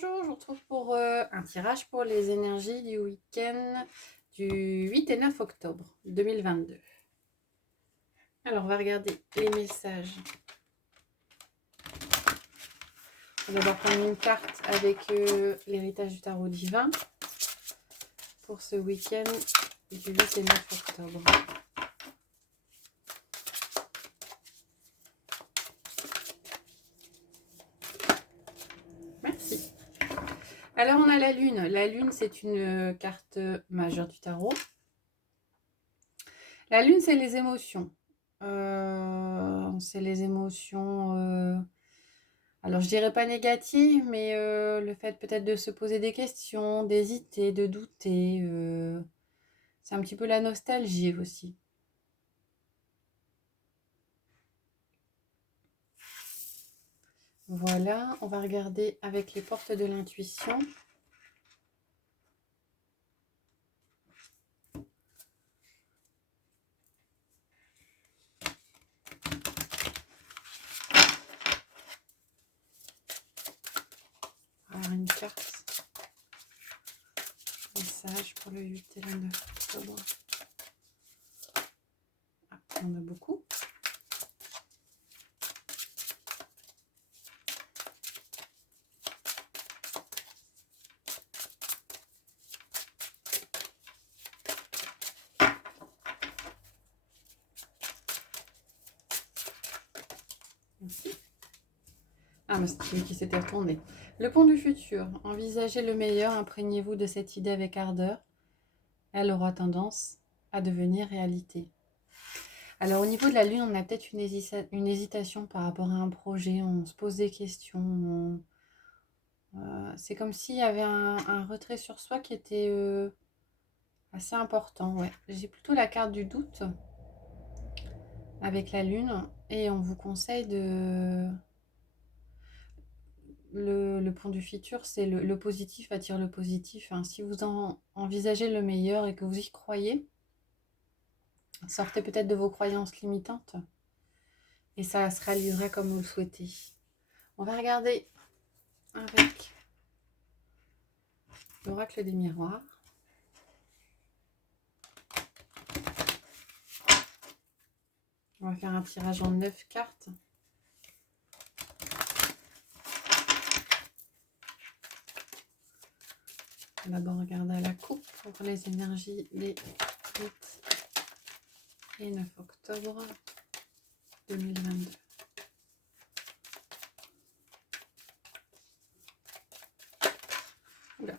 Bonjour, je vous retrouve pour un tirage pour les énergies du week-end du 8 et 9 octobre 2022. Alors, on va regarder les messages. On va d'abord prendre une carte avec l'héritage du tarot divin pour ce week-end du 8 et 9 octobre. Merci. Alors, on a la lune. La lune, c'est une carte majeure du tarot. La lune, c'est les émotions. C'est les émotions, alors je dirais pas négatives, mais le fait peut-être de se poser des questions, d'hésiter, de douter. C'est un petit peu la nostalgie aussi. Voilà, on va regarder avec les portes de l'intuition. Alors une carte. Message pour le 8 et le 9 octobre. Ah, il y en a beaucoup. Merci. Ah, mais c'est celui qui s'était retourné. Le pont du futur. Envisagez le meilleur, imprégnez-vous de cette idée avec ardeur. Elle aura tendance à devenir réalité. Alors au niveau de la lune, on a peut-être une hésitation par rapport à un projet, on se pose des questions. C'est comme s'il y avait un retrait sur soi qui était assez important. Ouais. J'ai plutôt la carte du doute avec la lune et on vous conseille de... Le pont du futur, c'est le positif attire le positif, hein. Si vous envisagez le meilleur et que vous y croyez, sortez peut-être de vos croyances limitantes et ça se réalisera comme vous le souhaitez. On va regarder avec l'oracle des miroirs. On va faire un tirage en 9 cartes. On va d'abord regarder à la coupe pour les énergies des 8 et 9 octobre 2022. Oula,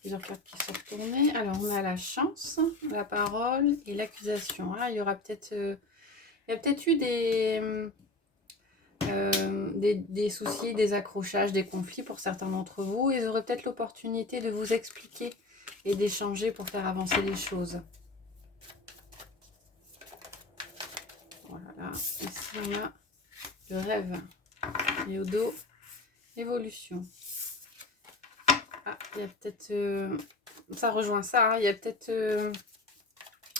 plusieurs cartes qui sont retournées. Alors, on a la chance, la parole et l'accusation. Ah, il y aura peut-être... il y a peut-être eu des soucis, des accrochages, des conflits pour certains d'entre vous. Ils auraient peut-être l'opportunité de vous expliquer et d'échanger pour faire avancer les choses. Voilà, ici on a le rêve. Et au dos, évolution. Ah, il y a peut-être... ça rejoint ça, hein, il y a peut-être...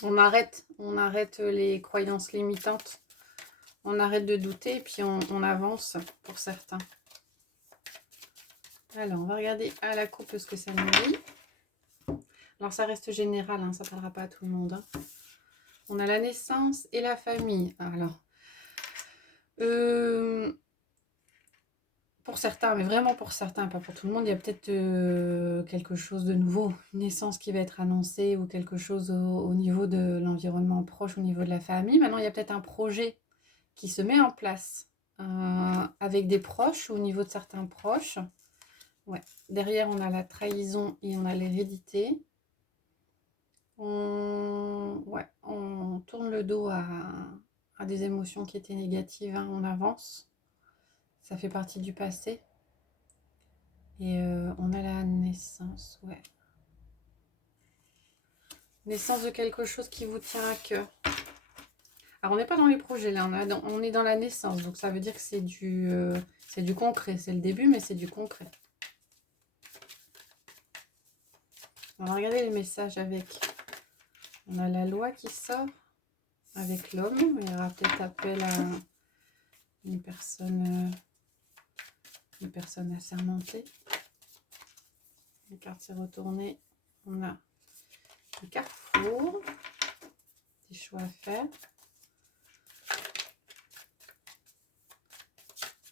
on arrête les croyances limitantes. On arrête de douter et puis on avance pour certains. Alors, on va regarder à la coupe ce que ça nous dit. Alors, ça reste général, hein, ça ne parlera pas à tout le monde. Hein. On a la naissance et la famille. Alors, pour certains, mais vraiment pour certains, pas pour tout le monde, il y a peut-être quelque chose de nouveau, une naissance qui va être annoncée ou quelque chose au niveau de l'environnement proche, au niveau de la famille. Maintenant, il y a peut-être un projet qui se met en place avec des proches, au niveau de certains proches. Ouais. Derrière, on a la trahison et on a l'hérédité. On tourne le dos à des émotions qui étaient négatives, hein, on avance. Ça fait partie du passé. Et on a la naissance, ouais. Naissance de quelque chose qui vous tient à cœur. Alors, on n'est pas dans les projets, là. On est dans la naissance. Donc, ça veut dire que c'est du concret. C'est le début, mais c'est du concret. On va regarder les messages avec... On a la loi qui sort avec l'homme. Il y aura peut-être appel à une personne assermentée. La carte s'est retournée. On a le carrefour. Des choix à faire.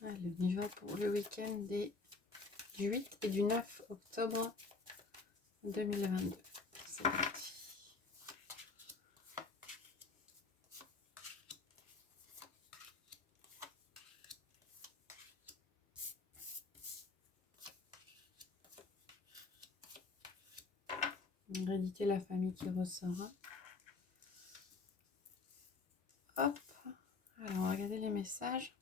Allez, on y va pour le week-end du 8 et du 9 octobre 2022. C'est parti. Héréditer la famille qui ressort. Hop. Alors, on va regarder les messages.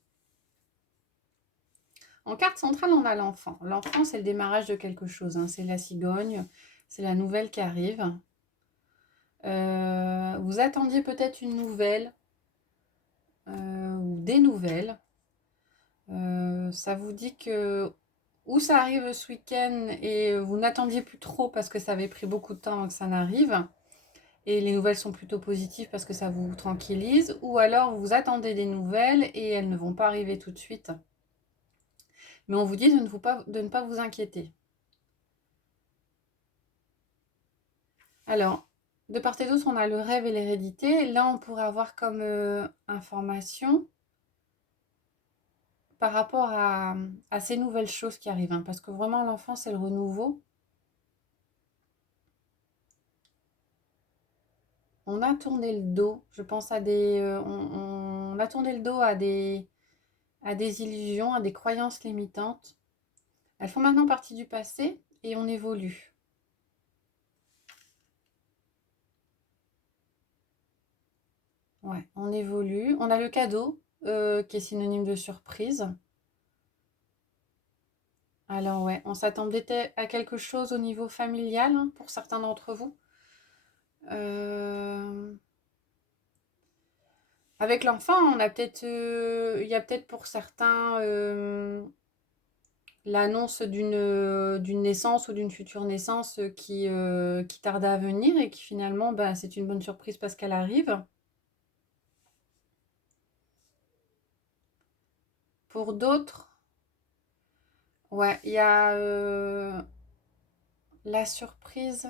En carte centrale, on a l'enfant. L'enfant, c'est le démarrage de quelque chose. Hein. C'est la cigogne, c'est la nouvelle qui arrive. Vous attendiez peut-être une nouvelle ou des nouvelles. Ça vous dit que ou ça arrive ce week-end et vous n'attendiez plus trop parce que ça avait pris beaucoup de temps avant que ça n'arrive. Et les nouvelles sont plutôt positives parce que ça vous tranquillise. Ou alors vous attendez des nouvelles et elles ne vont pas arriver tout de suite. Mais on vous dit de ne pas vous inquiéter. Alors, de part et d'autre, on a le rêve et l'hérédité. Là, on pourrait avoir comme information par rapport à ces nouvelles choses qui arrivent. Hein, parce que vraiment, l'enfant, c'est le renouveau. On a tourné le dos, je pense à des... on a tourné le dos à des illusions, à des croyances limitantes. Elles font maintenant partie du passé et on évolue. Ouais, on évolue. On a le cadeau qui est synonyme de surprise. Alors ouais, on s'attendait à quelque chose au niveau familial hein, pour certains d'entre vous. Avec l'enfant, on a peut-être, il y a peut-être pour certains l'annonce d'une naissance ou d'une future naissance qui tarde à venir et qui finalement, bah, c'est une bonne surprise parce qu'elle arrive. Pour d'autres, ouais, il y a la surprise.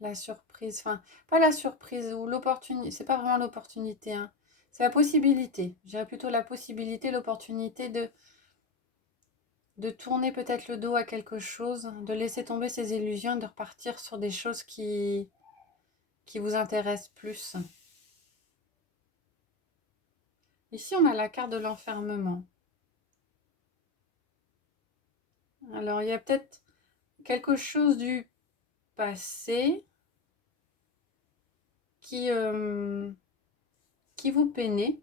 La surprise, enfin, pas la surprise ou l'opportunité, c'est pas vraiment l'opportunité, hein. C'est la possibilité. Je dirais plutôt la possibilité, l'opportunité de tourner peut-être le dos à quelque chose, de laisser tomber ses illusions, de repartir sur des choses qui vous intéressent plus. Ici, on a la carte de l'enfermement. Alors, il y a peut-être quelque chose du passé qui vous peinait.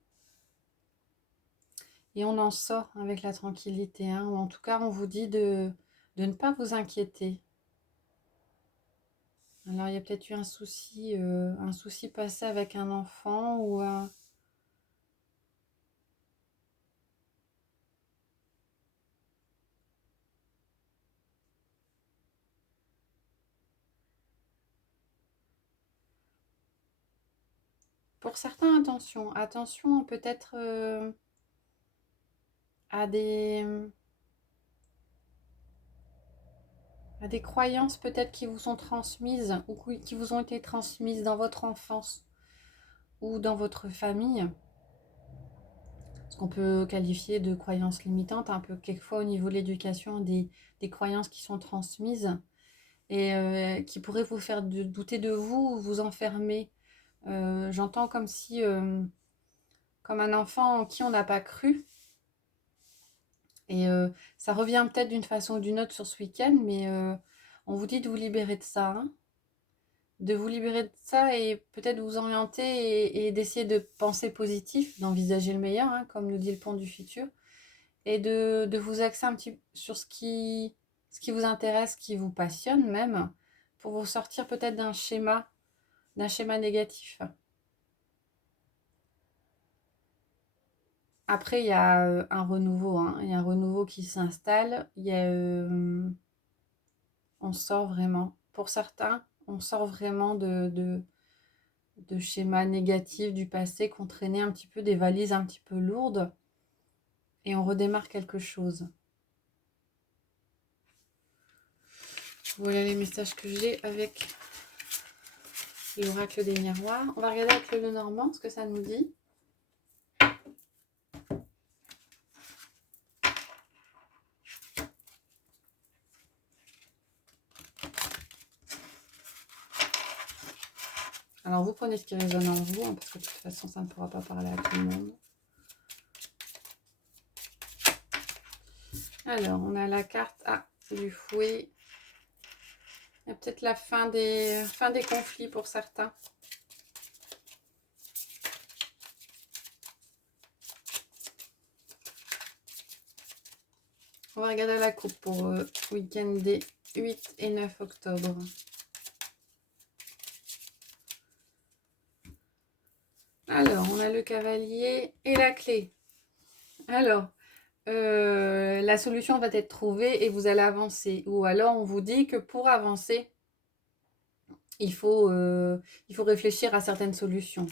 Et on en sort avec la tranquillité. Hein, ou en tout cas, on vous dit de ne pas vous inquiéter. Alors, il y a peut-être eu un souci passé avec un enfant ou un... Pour certains, attention. Attention peut-être à des croyances peut-être qui vous sont transmises ou qui vous ont été transmises dans votre enfance ou dans votre famille. Ce qu'on peut qualifier de croyances limitantes, un peu quelquefois au niveau de l'éducation, des croyances qui sont transmises et qui pourraient vous faire douter de vous ou vous enfermer. J'entends comme si, comme un enfant en qui on n'a pas cru. Et ça revient peut-être d'une façon ou d'une autre sur ce week-end, mais on vous dit de vous libérer de ça. Hein, de vous libérer de ça et peut-être vous orienter et d'essayer de penser positif, d'envisager le meilleur, hein, comme nous dit le pont du futur, et de vous axer un petit peu sur ce qui vous intéresse, ce qui vous passionne même, pour vous sortir peut-être d'un schéma négatif. Après, il y a un renouveau, hein. Il y a un renouveau qui s'installe. Il y a, on sort vraiment, pour certains, on sort vraiment de schémas négatifs du passé qu'on traînait un petit peu, des valises un petit peu lourdes. et on redémarre quelque chose. Voilà les messages que j'ai avec l'oracle des miroirs. On va regarder avec le Lenormand ce que ça nous dit. Alors vous prenez ce qui résonne en vous, hein, parce que de toute façon ça ne pourra pas parler à tout le monde. Alors on a la carte du fouet. Il y a peut-être la fin des conflits pour certains. On va regarder la coupe pour week-end des 8 et 9 octobre. Alors, on a le cavalier et la clé. Alors, la solution va être trouvée et vous allez avancer. Ou alors, on vous dit que pour avancer, il faut réfléchir à certaines solutions.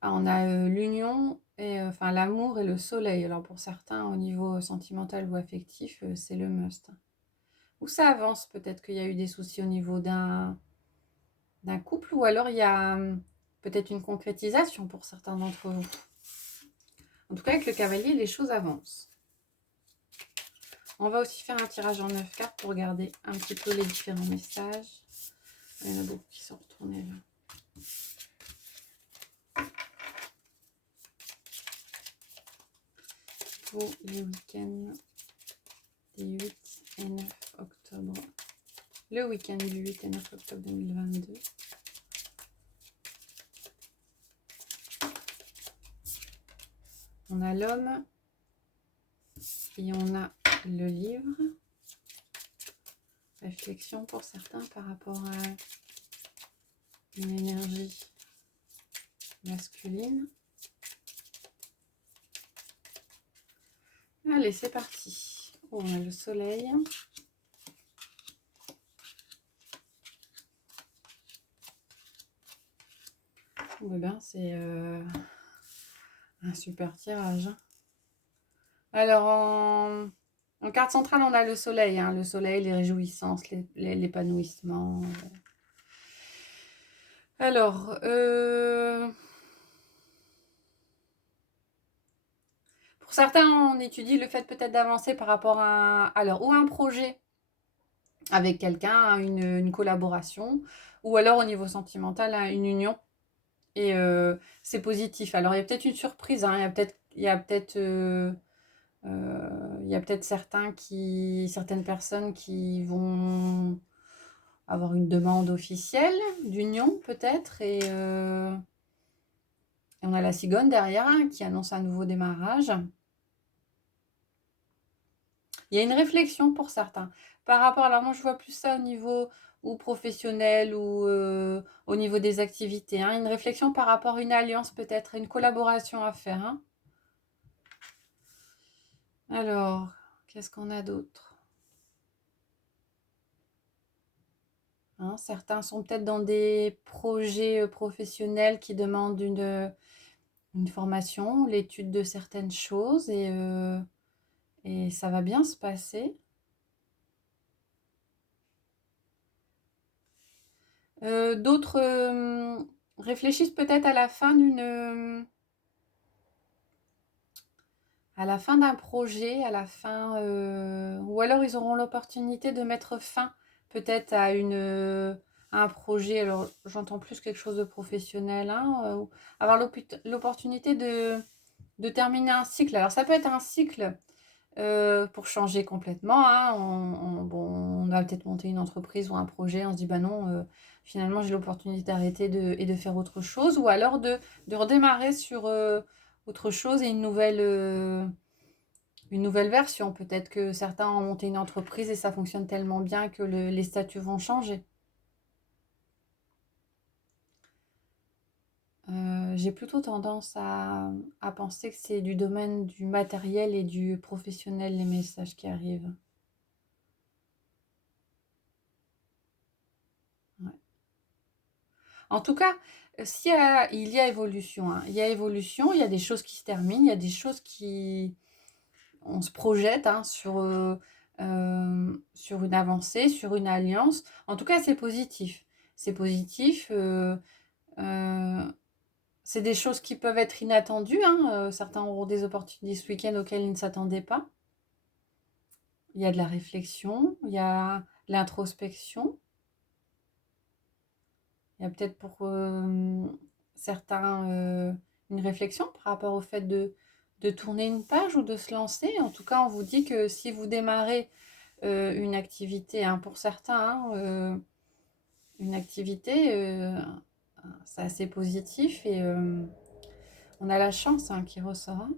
Ah, on a l'union, enfin l'amour et le soleil. Alors, pour certains, au niveau sentimental ou affectif, c'est le must. Ou ça avance, peut-être qu'il y a eu des soucis au niveau d'un couple, ou alors il y a peut-être une concrétisation pour certains d'entre vous. En tout cas, avec le cavalier, les choses avancent. On va aussi faire un tirage en 9 cartes pour regarder un petit peu les différents messages. Il y en a beaucoup qui sont retournés là. Pour le week-end des 8 et 9 octobre. Le week-end du 8 et 9 octobre 2022. On a l'homme et on a le livre. Réflexion pour certains par rapport à une énergie masculine. Allez, c'est parti. Oh, on a le soleil. Eh bien, c'est un super tirage. Alors, en carte centrale, on a le soleil. Hein, le soleil, les réjouissances, l'épanouissement. Alors, pour certains, on étudie le fait peut-être d'avancer par rapport à ou un projet avec quelqu'un, une collaboration, ou alors au niveau sentimental, une union. Et c'est positif. Alors, il y a peut-être une surprise. Hein, il y a peut-être certaines personnes qui vont avoir une demande officielle d'union, peut-être. Et on a la cigogne derrière qui annonce un nouveau démarrage. Il y a une réflexion pour certains. Par rapport, alors moi je vois plus ça au niveau ou professionnel ou au niveau des activités. Hein. Une réflexion par rapport à une alliance peut-être, une collaboration à faire. Hein. Alors, qu'est-ce qu'on a d'autre? Hein, certains sont peut-être dans des projets professionnels qui demandent une formation, l'étude de certaines choses et ça va bien se passer. D'autres réfléchissent peut-être à la fin d'un projet, ou alors ils auront l'opportunité de mettre fin peut-être à un projet. Alors j'entends plus quelque chose de professionnel, hein, avoir l'opportunité de terminer un cycle. Alors ça peut être un cycle pour changer complètement. Hein. On a peut-être monté une entreprise ou un projet, on se dit bah non, finalement j'ai l'opportunité d'arrêter et de faire autre chose, ou alors de redémarrer sur autre chose et une nouvelle version. Peut-être que certains ont monté une entreprise et ça fonctionne tellement bien que les statuts vont changer. J'ai plutôt tendance à penser que c'est du domaine du matériel et du professionnel les messages qui arrivent. Ouais. En tout cas, il y a évolution, hein. Il y a évolution, il y a des choses qui se terminent, il y a des choses qui... On se projette hein, sur une avancée, sur une alliance. En tout cas, c'est positif. C'est positif. C'est des choses qui peuvent être inattendues, hein. Certains auront des opportunités ce week-end auxquelles ils ne s'attendaient pas. Il y a de la réflexion, il y a l'introspection. Il y a peut-être pour certains une réflexion par rapport au fait de tourner une page ou de se lancer. En tout cas, on vous dit que si vous démarrez une activité, hein, pour certains, hein, une activité, c'est assez positif et on a la chance hein, qui ressort. Hein.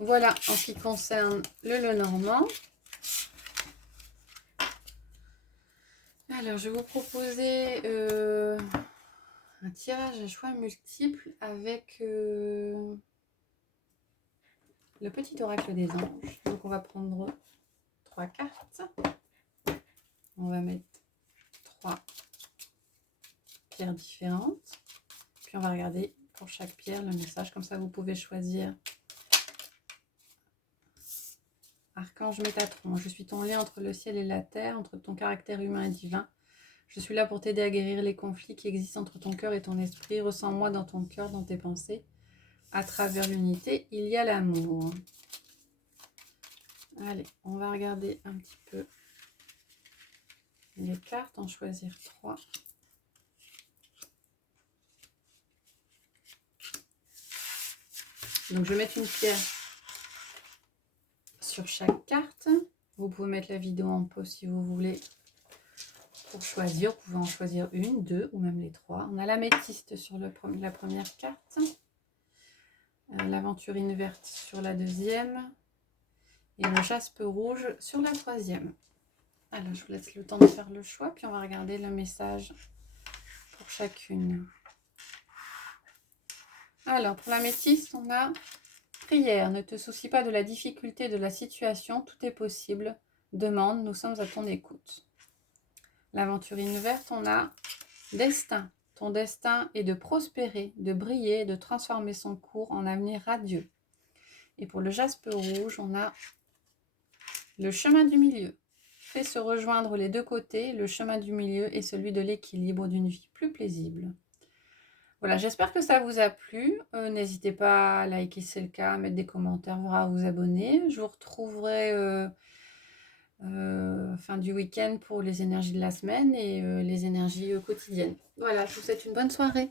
Voilà, en ce qui concerne le Lenormand. Alors, je vais vous proposer un tirage à choix multiple avec le petit oracle des anges. Donc, on va prendre 3 cartes. On va mettre 3 pierres différentes. Puis, on va regarder pour chaque pierre le message. Comme ça, vous pouvez choisir. Archange Métatron, je suis ton lien entre le ciel et la terre, entre ton caractère humain et divin. Je suis là pour t'aider à guérir les conflits qui existent entre ton cœur et ton esprit. Ressens-moi dans ton cœur, dans tes pensées. À travers l'unité, il y a l'amour. Allez, on va regarder un petit peu les cartes, en choisir 3. Donc, je vais mettre une pierre sur chaque carte. Vous pouvez mettre la vidéo en pause si vous voulez pour choisir. Vous pouvez en choisir une, 2 ou même les 3. On a l'améthyste sur la première carte. L'aventurine verte sur la deuxième. Et le jaspe rouge sur la troisième. Alors, je vous laisse le temps de faire le choix. Puis, on va regarder le message pour chacune. Alors, pour l'améthyste, on a... Prière, ne te soucie pas de la difficulté de la situation, tout est possible. Demande, nous sommes à ton écoute. L'aventurine verte, on a destin. Ton destin est de prospérer, de briller, de transformer son cours en avenir radieux. Et pour le jaspe rouge, on a le chemin du milieu. Fais se rejoindre les deux côtés, le chemin du milieu est celui de l'équilibre d'une vie plus paisible. Voilà, j'espère que ça vous a plu. N'hésitez pas à liker si c'est le cas, à mettre des commentaires, voire à vous abonner. Je vous retrouverai fin du week-end pour les énergies de la semaine et les énergies quotidiennes. Voilà, je vous souhaite une bonne soirée.